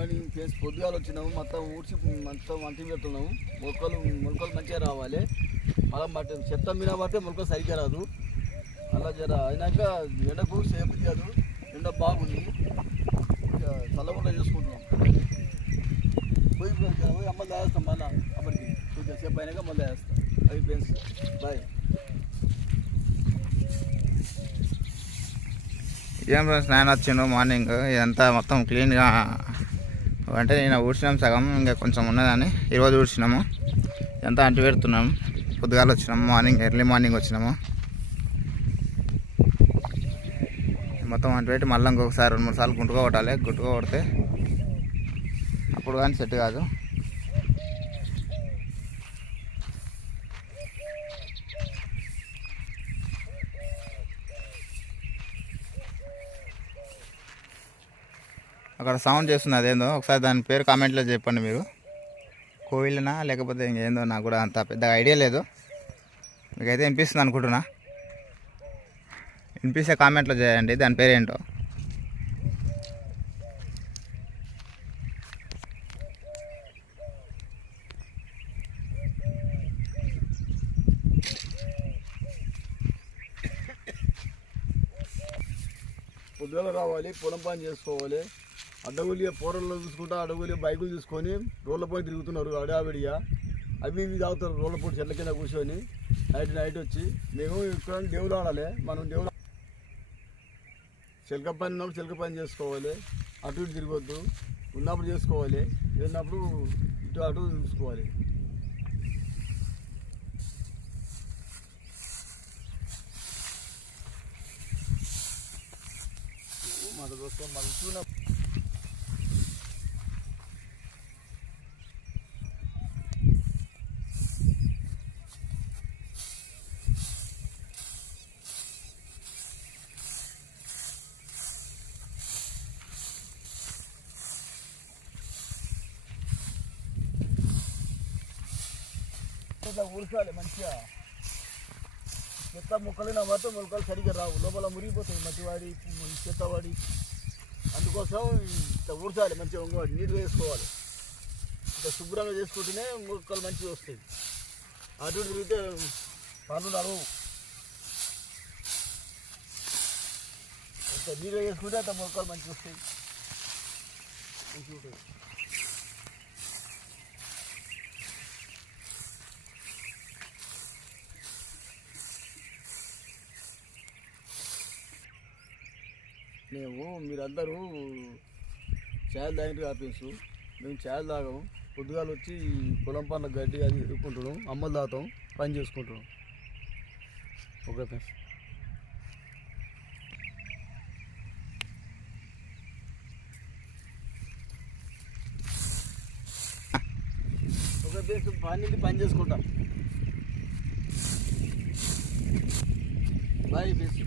మరి ఫేస్ పొద్దుగాలు వచ్చినాము మొత్తం ఊడ్చి మొత్తం వంటి పెడుతున్నాము మొక్కలు మొలకలు మంచిగా రావాలి. మళ్ళీ బట్టి చెత్త మీద పడితే మొలకలు సరిగ్గా రాదు. అలా జర అయినాక ఎండకు సేపు చేయదు ఎండ బాగుంది. ఇంకా చల్లకుండా చూసుకుంటున్నాం. పోయి పోయి పోయి అమ్మ దాస్తాం మళ్ళీ అప్పటికి. కొంచెం సేపు అయినాక మళ్ళీ వేస్తాం అవి ఫ్రెండ్స్ బాయ్ ఏం ఫ్రెండ్స్ నాయన వచ్చిండు మార్నింగ్ ఇదంతా మొత్తం క్లీన్గా అంటే నేను ఊడ్చినాం సగం ఇంకా కొంచెం ఉన్నదని ఈరోజు ఊడ్చినాము. ఇదంతా అంటి పెడుతున్నాం. పొద్దుగాల వచ్చినాము మార్నింగ్ ఎర్లీ మార్నింగ్ వచ్చినాము. మొత్తం అంటి పెట్టి మళ్ళీ ఇంకొకసారి రెండు మూడు సార్లు గుంటుగా కొట్టాలి. గుంటుగా కొడితే అప్పుడు కానీ సెట్ కాదు. అక్కడ సౌండ్ చేస్తుంది అదేందో. ఒకసారి దాని పేరు కామెంట్లో చెప్పండి మీరు. కోయిలనా లేకపోతే ఇంకేందో నాకు కూడా అంత పెద్ద ఐడియా లేదు. మీకైతే వినిపిస్తుంది అనుకుంటున్నా. వినిపిస్తే కామెంట్లో చేయండి దాని పేరు ఏంటో పొద్దుగాల రావాలి పొలం పని చేసుకోవాలి. అడ్డగులి పోరల్లో చూసుకుంటా అడగులి బైకులు తీసుకొని రోడ్ల పైన తిరుగుతున్నారు అడావిడిగా. అవి ఇవి తాగుతారు రోడ్ల పూట చెట్ల కింద కూర్చొని. నైట్ నైట్ వచ్చి మేము ఇక్కడ దేవుడు ఆడాలి మనం దేవుడు చిలక పని ఉన్నప్పుడు చిలక పని చేసుకోవాలి అటు ఇటు తిరగొద్దు ఉన్నప్పుడు చేసుకోవాలి లేనప్పుడు ఇటు అటు చూసుకోవాలి. మన దోస్తం మన ఇట్లా ఊరసాలి మంచిగా. చెత్త ముక్కలు నా పడితే మొలకలు సరిగ్గా రావు. లోపల మురిగిపోతాయి మట్టివాడి చెత్త చెత్తవాడి. అందుకోసం ఇట్లా ఊరసాలి మంచిగా ఉంగవాడి నీట్గా వేసుకోవాలి ఇట్లా శుభ్రంగా చేసుకుంటేనే మొక్కలు మంచిగా వస్తాయి. అటు తిరిగితే పనులు నడవు ఇంత నీట్గా చేసుకుంటే అంత మొక్కలు మంచిగా వస్తాయి. మంచిగా ఉంటాయి. మేము మీరందరూ ఛాయలు తాగినట్టు ఆపేసు మేము ఛాయలు తాగము. పొద్దుగాల వచ్చి పొలం పనుల గడ్డి అది ఎదుర్కొంటున్నాం అమ్మలు తాగుతాం. పని చేసుకుంటున్నాం. Okay friends. ఒక ఫ్రెండ్స్ పని నుండి పని చేసుకుంటాం. Bye friends.